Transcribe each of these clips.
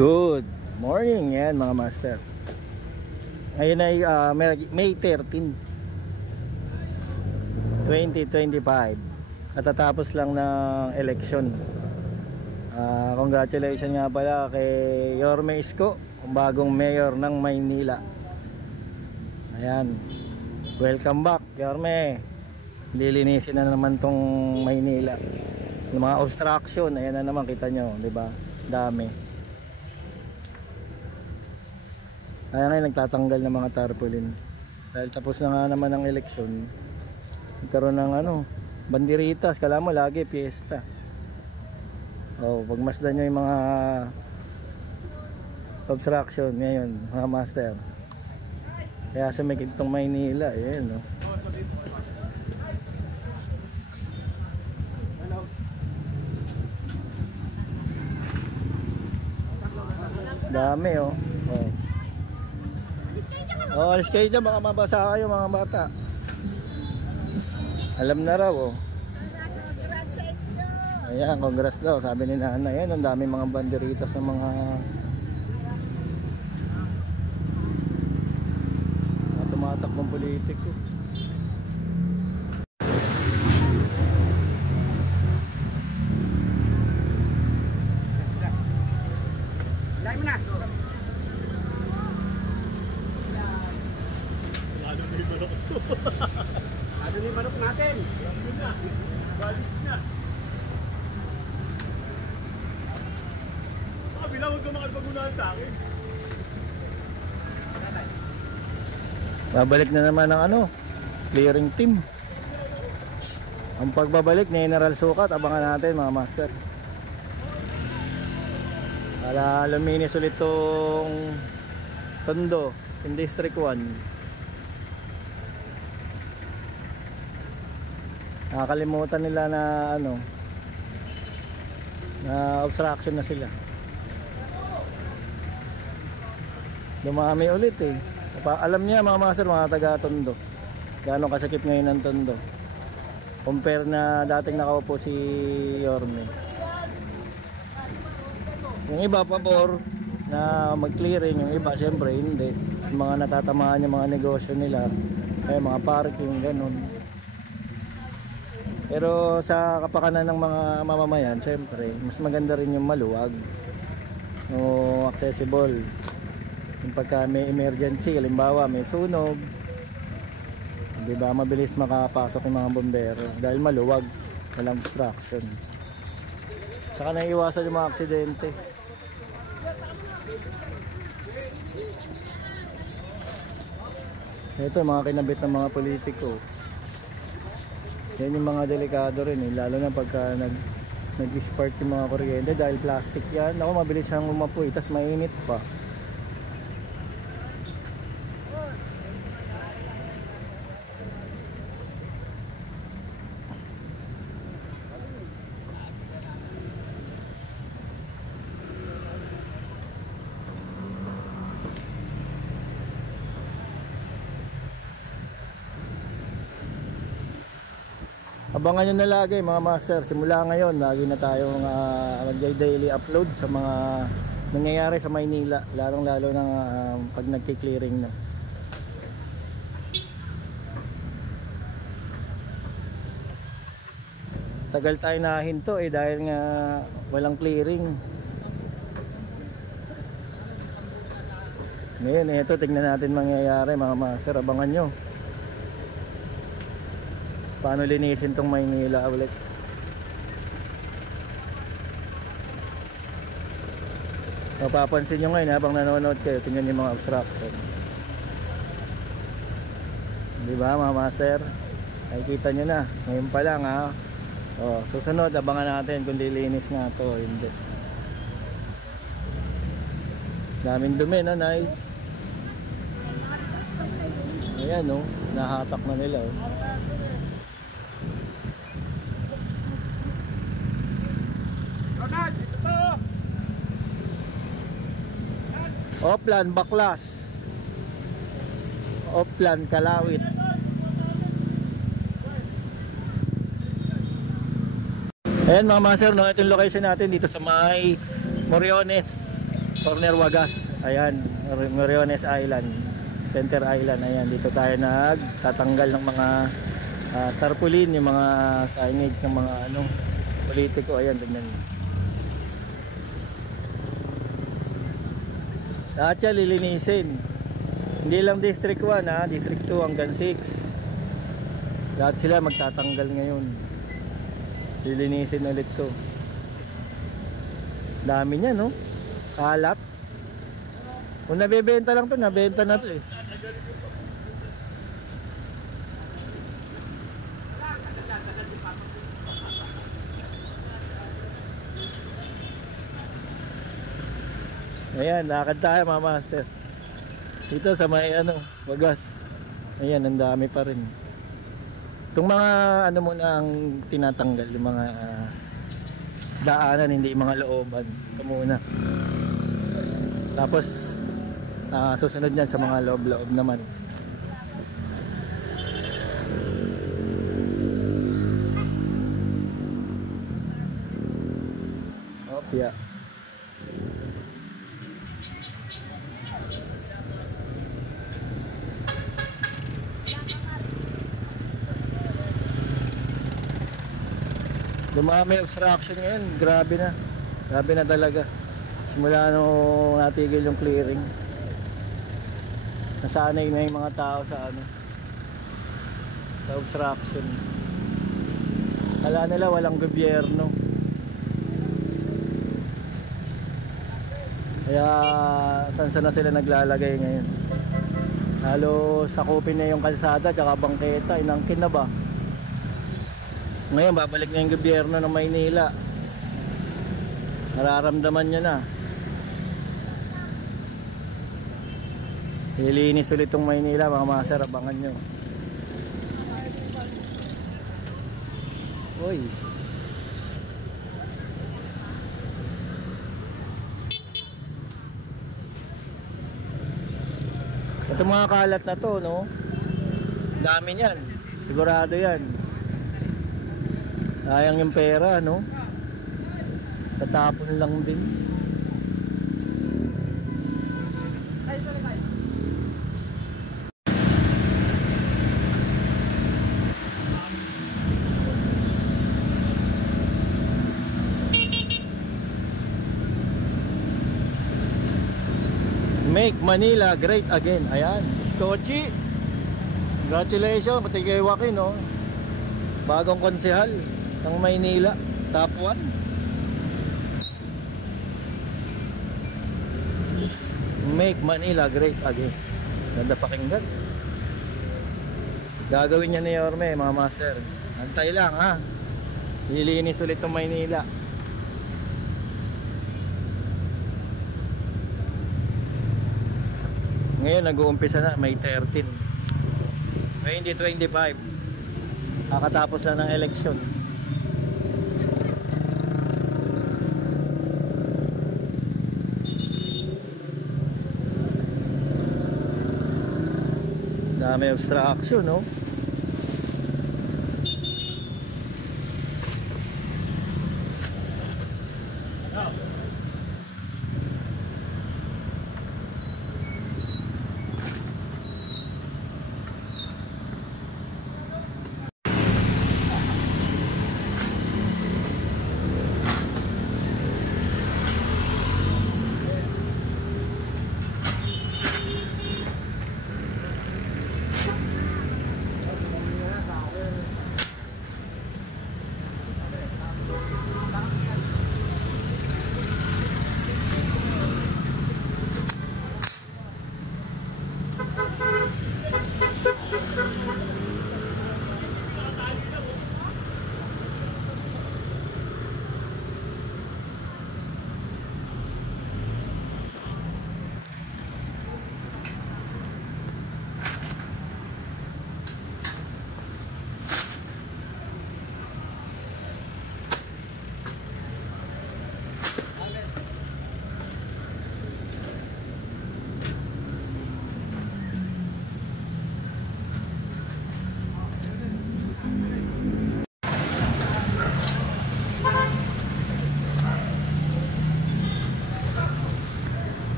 Good morning yan mga master. Ngayon ay May 13, 2025. Katatapos lang ng election. Congratulations nga pala kay Yorme Isko, bagong mayor ng Maynila. Ayan, welcome back Yorme. Lilinisin na naman tong Maynila. Yung mga obstruction, ayan na naman, kita nyo, di ba? Dami. Kaya ngayon nagtatanggal ng mga tarpaulin. Dahil tapos na nga naman ang eleksyon, nagkaroon ng banderitas. Kala mo lagi piyesta. Pagmasdan nyo yung mga obstruction ngayon mga master. Kaya sumikip tong Maynila. Ayan, no? Dami, oh. Alis kayo dyan, baka mabasa kayo mga bata. Alam na raw, oh. Ayan, congrats daw, sabi ni nanay. Ayan, ang dami mga banderitas ng mga tumatakbong politiko. Ano ni manok natin? Balik na. Sabi na huwag ka makipag-unahan sa akin. Babalik na naman ng clearing team. Ang pagbabalik ni General Sukat, abangan natin mga master. Para luminis ulit itong Tondo in District 1. Nakakalimutan nila na na obstruction na sila. Dumami ulit eh. Alam niya mga master, mga taga Tondo, gaano kasakit ngayon ang Tondo compare na dating nakaupo si Yorme. Yung iba pabor na mag-clearing, yung iba syempre hindi. Yung mga natatamaan yung mga negosyo nila, mga parking, ganun. Pero sa kapakanan ng mga mamamayan, syempre, mas maganda rin yung maluwag o accessible. Yung pagka may emergency, halimbawa may sunog, di ba, mabilis makapasok yung mga bombero dahil maluwag, walang obstruction. Saka naiiwasan yung mga aksidente. Ito mga kinabit ng mga politiko. Yan yung mga delikado rin lalo na pagka nag-spark yung mga kuryente dahil plastic yan. Ako, mabilis siyang umapoy, tas mainit pa. Abangan nyo na lagi mga master, simula ngayon lagi na tayong mag-daily upload sa mga nangyayari sa Maynila, lalong lalo na pag nagki-clearing na. Tagal tayo nahinto dahil nga walang clearing. Ngayon ito, tignan natin mangyayari mga master, abangan nyo paano linisin tong Maynila ulit. Mapapansin nyo ngayon habang nanonood kayo, tingnan yung mga obstruction. Diba mga master? Nakikita nyo na, ngayon pa lang susunod, abangan natin kung lilinis nga to o hindi. Daming dumi na nay. Ayan nahatak na nila Oplan, Baklas, Oplan, Kalawit. Ayan mga master, ito yung location natin dito sa may Moriones. Corner Wagas. Ayan, Moriones Island, Center Island. Ayan, dito tayo nagtatanggal ng mga tarpaulin, yung mga signage ng mga ano politiko. Ayan, tingnan niyo. Lahat yan lilinisin. Hindi lang District 1 ha, District 2 hanggang 6. Lahat sila magtatanggal ngayon. Lilinisin ulit to. Dami niya, no? Kalat. Kung nabebenta lang to, nabenta na to eh. Ayan, lakad tayo mga master. Dito sa may ano, Wagas. Ayan, ang dami pa rin. Itong mga ano muna ang tinatanggal, yung mga daanan, hindi mga looban. Ito muna. Tapos susunod yan sa mga loob-loob naman. Opya. Dumami obstruction ngayon, grabe na. Grabe na talaga. Simula nung natigil yung clearing. Nasanay na yung mga tao sa ano, sa obstruction. Kala nila walang gobyerno. Kaya saan na sila naglalagay ngayon. Lalo sakupin na yung kalsada tsaka bangketa, inangkin na ba? Ngayon babalik na yung gobyerno ng Maynila. Nararamdaman nyo na. Ilinis ulit itong Maynila mga master, abangan nyo. Uy. Ito mga kalat na to, no? Dami niyan. Sigurado yan. Sayang yung pera, no? Tatapon lang din. Make Manila great again. Ayan, Scotchy. Congratulations, pati kay Joaquin, no? Bagong konsehal ng Maynila, top 1. Make Manila great again. Ganda pakinggan. Gagawin niya ni Yorme, mga master. Antay lang ha. Lilinis ulit ng Maynila. Ngayon nag-uumpisa na, May 13 2025. Kakatapos lang ng eleksyon. Dami obstruction, no?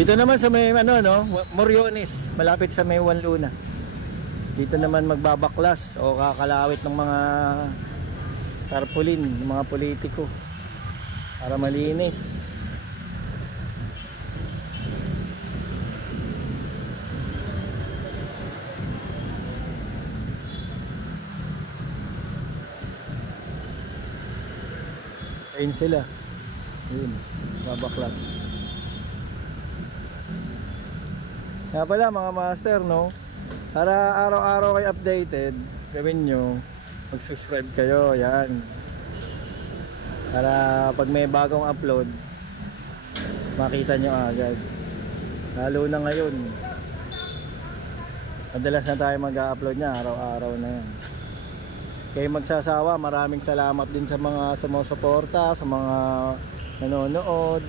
Dito naman sa may ano no, Moriones, malapit sa may Juan Luna. Dito naman magbabaklas o kakalawit ng mga tarpaulin, ng mga politiko para malinis. Ayun sila. Ayun, babaklas. Kaya pala mga master no, para araw-araw kayo updated, gawin nyo, mag-subscribe kayo, yan. Para pag may bagong upload, makita nyo agad. Lalo na ngayon, madalas na tayo mag-upload nya, araw-araw na yan. Kayo magsasawa, maraming salamat din sa mga sumusuporta, sa mga nanonood.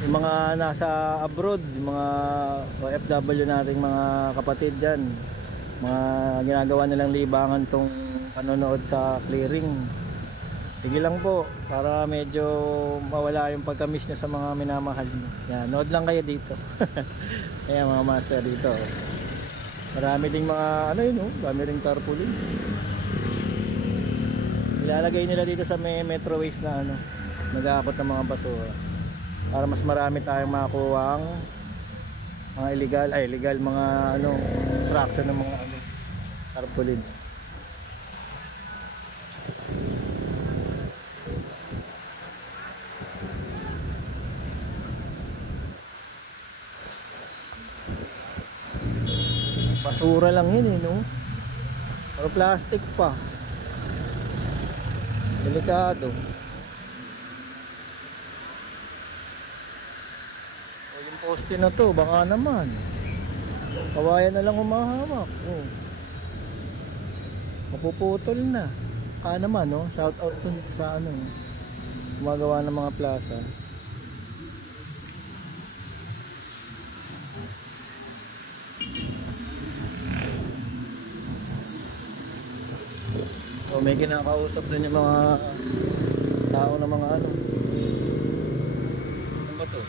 Yung mga nasa abroad, yung mga OFW nating mga kapatid dyan, mga ginagawa nilang libangan tong panonood sa clearing. Sige lang po, para medyo mawala yung pagka-miss nyo sa mga minamahal nyo. Yan, nood lang kayo dito. Kaya mga master dito, marami ding mga ano yun, marami ring tarpaulin. Ilalagay nila dito sa may metro waste na ano, nag-aakot ng mga basura, para mas marami tayong makuha ang mga illegal mga ano, fraction ng mga ano, tarpaulin. Basura lang yun no? Pero plastic pa. Delikado. Poste na to, baka naman kawayan na lang humahawak. Mapuputol na. Baka naman no? Shout out to sa ano, gumagawa ng mga plaza. So may kinakausap din yung mga tao na mga ano. Ano ba to?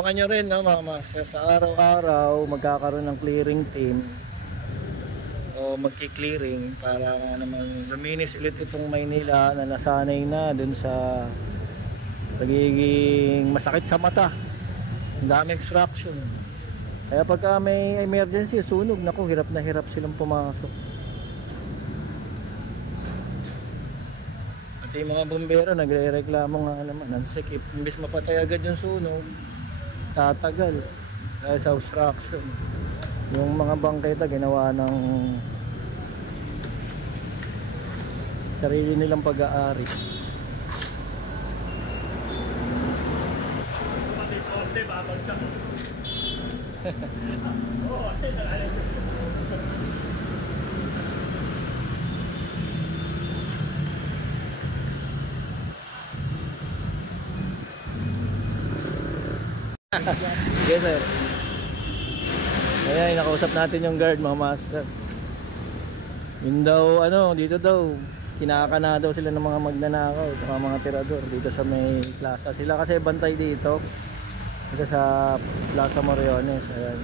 Abangan nyo rin no, mga master, sa araw-araw magkakaroon ng clearing team o magki-clearing para naman luminis ulit itong Maynila na nasanay na dun sa pagiging masakit sa mata, ang dami extraction. Kaya pagka may emergency, sunog, naku, hirap na hirap silang pumasok. At yung mga bumbero nagre-reklamo nga naman, ang sikip, imbis mapatay agad yung sunog, tatagal dahil sa obstruction. Yung mga bangketa ginawa ng sarili nilang pag-aari. Yes sir. Ayan, nakausap natin yung guard mga master. Yun daw, ano, dito daw kinakana daw sila ng mga magnanakaw at mga tirador dito sa may plaza. Sila kasi bantay dito sa Plaza Moriones. Ayan.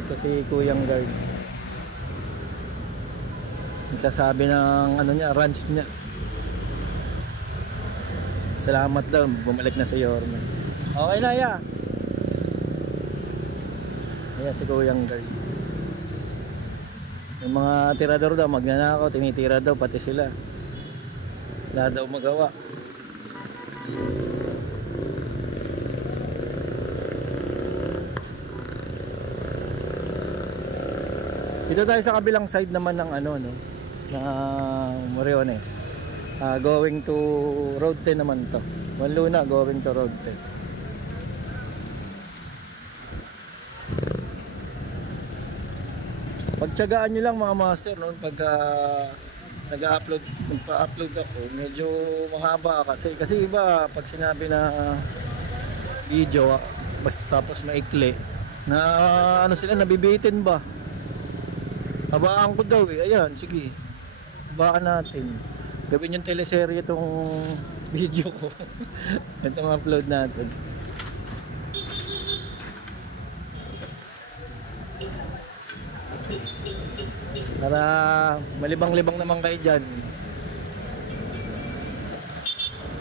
At kasi kuyang guard nagsasabi ng ano niya, ranch niya. Salamat daw, bumalik na si Yorme. Okay na, ya. Ayan si kuyang guard. Yung mga tirador daw magnanakaw, tinitira daw pati sila. Wala daw magawa. Dito tayo sa kabilang side naman ng ano, no, na Moriones. Going to Road 10 naman to. Luna going to Road 10. Pagtiyagaan nyo lang mga master, no, pag nag-upload ako, medyo mahaba kasi iba pag sinabi na video basta tapos maikli na ano sila, nabibitin ba? Habaan ko daw eh. Ayan, sige. Habaan natin. Gawin yung teleserye itong video ko. Itong upload natin. Para malibang-libang naman kayo dyan.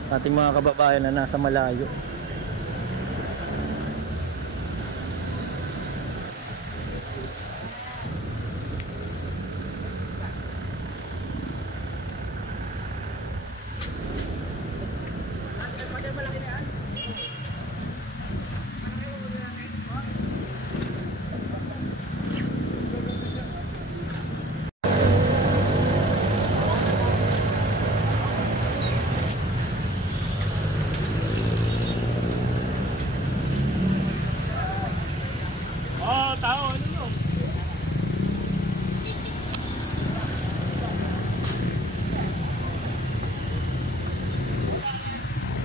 Ating mga kababayan na nasa malayo. Tao, ano no?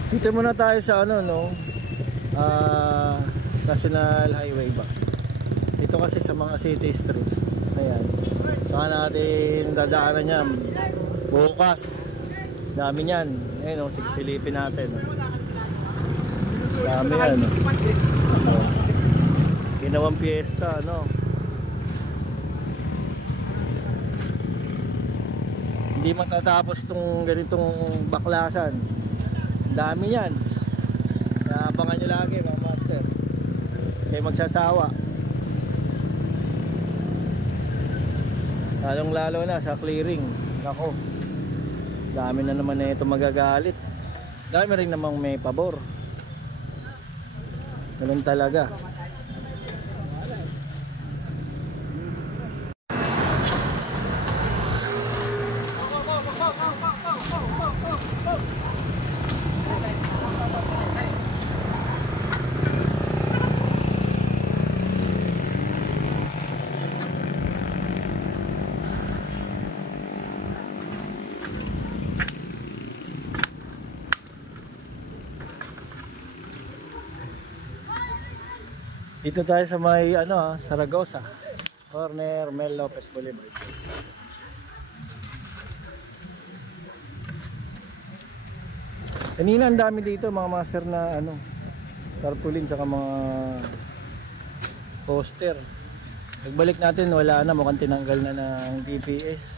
Dito muna tayo sa ano, no, National Highway ba? Dito kasi sa mga city streets. Ayan. Saka natin dadaanan yan bukas. Dami yan. Ayun, no, silipin natin, no. Dami yan, no. Ginawang piyesta, no. Hindi matatapos tong ganitong baklasan. Dami yan. Kaya abangan nyo lagi mga master. Kayo magsasawa. Lalong lalo na sa clearing. Ako, dami na naman na ito magagalit. Dami rin namang may pabor. Ganun talaga. Dito tayo sa may ano, Zaragoza, corner Mel Lopez Boulevard. Kanina ang dami dito mga master na ano, tarpaulin tsaka mga poster. Nagbalik natin, wala na, mukhang tinanggal na ng DPS.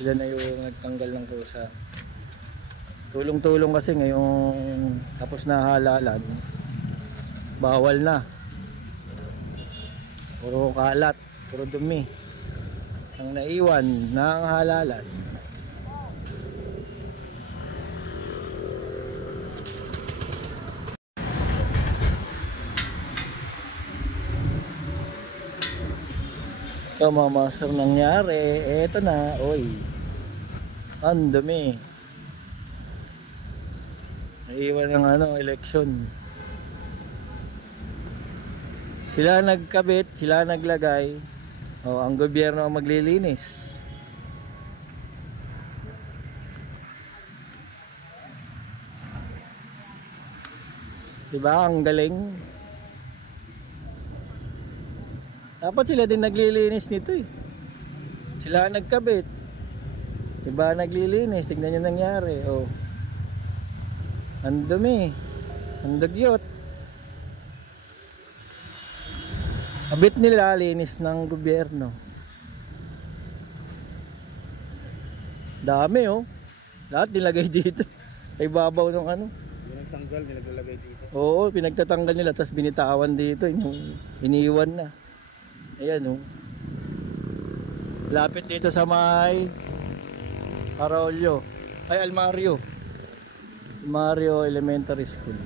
Sila na yung nagtanggal ng kusa. Tulong-tulong kasi ngayong tapos na halalan, bawal na. Puro kalat, puro dumi ang naiwan ng halalan. Ito mga master, nangyari, eto na, oy, ang dumi. Naiwan ng ano, eleksyon. Sila nagkabit, sila naglagay. O, ang gobyerno ang maglilinis. Diba? Ang galing. Dapat sila din naglilinis nito eh. Sila ang nagkabit. Iba naglilinis. Tignan nyo nangyari. Oh. Ang dumi. Ang dagyot. Kabit nila, linis ng gobyerno. Dami oh. Lahat nilagay dito. Ay babaw ng ano. Yung nagtanggal, nilagay dito. Oo, pinagtatanggal nila. Tapos binitawan dito. Yung iniwan na. Ayan oh. Lapit dito sa may Arroyo. Ay, Almario. Almario Elementary School.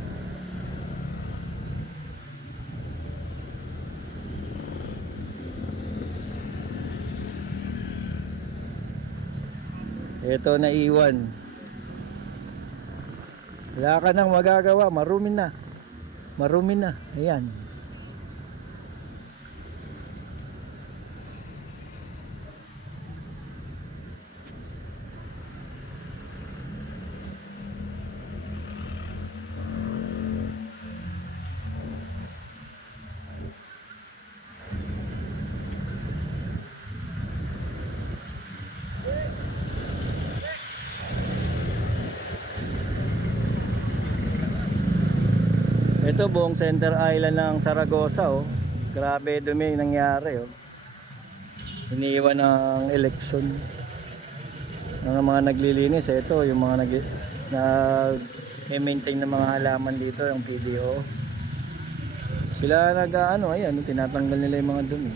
Ito na iwan. Wala ka nang magagawa. Marumi na. Marumi na. Ayan. Ito buong center island ng Saragossa oh. Grabe dumi nangyari oh. Iniiwan ng eleksyon ng mga naglilinis. Ito yung mga nag-maintain ng mga halaman dito, yung PDO. Sila nag-ano, ayan, tinatanggal nila yung mga dumi.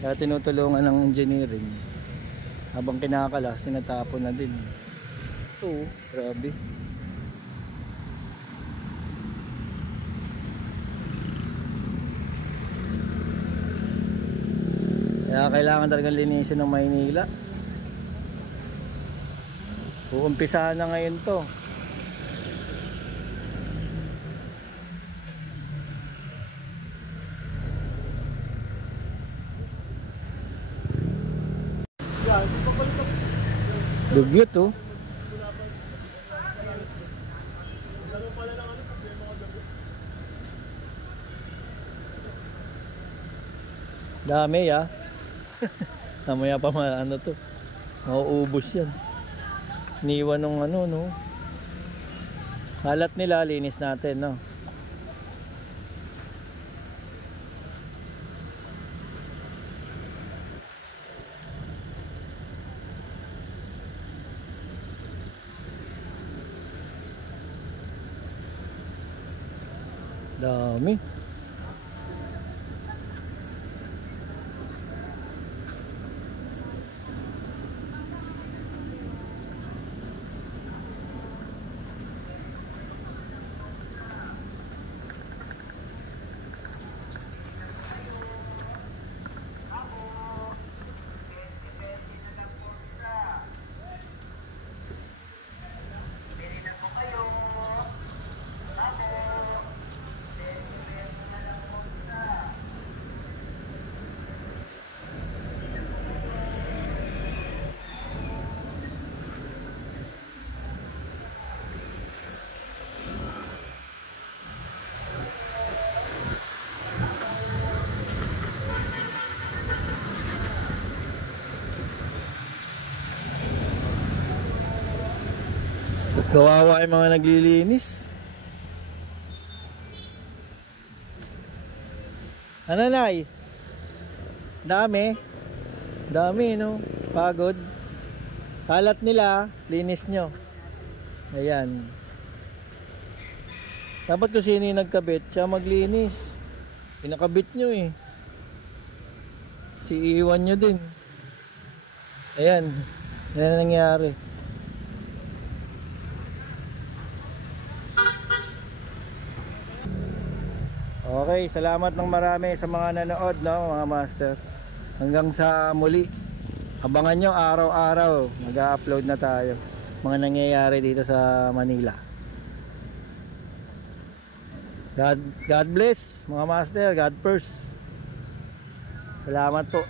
Kaya tinutulungan ng engineering. Habang kinakalas, tinatapon na din. Ito, grabe. Kaya kailangan talagang linisin ng Maynila. Uumpisahan na ngayon to. Dugyot oh. Dami ah. Namaya pa ano to. Mauubos yan. Niwan ng ano no. Halat nila, linis natin no. Dami. Kawawa yung mga naglilinis. Ano nay? Dami. Dami no. Pagod. Halat nila, linis nyo. Ayan. Dapat kung sino yung nagkabit, siya maglinis. Pinakabit nyo eh. Si iwan nyo din. Ayan. Yan ang nangyari. Okay, salamat ng marami sa mga nanood no, mga master. Hanggang sa muli. Abangan nyo araw-araw, mag-upload na tayo. Mga nangyayari dito sa Manila. God bless mga master, God first. Salamat po.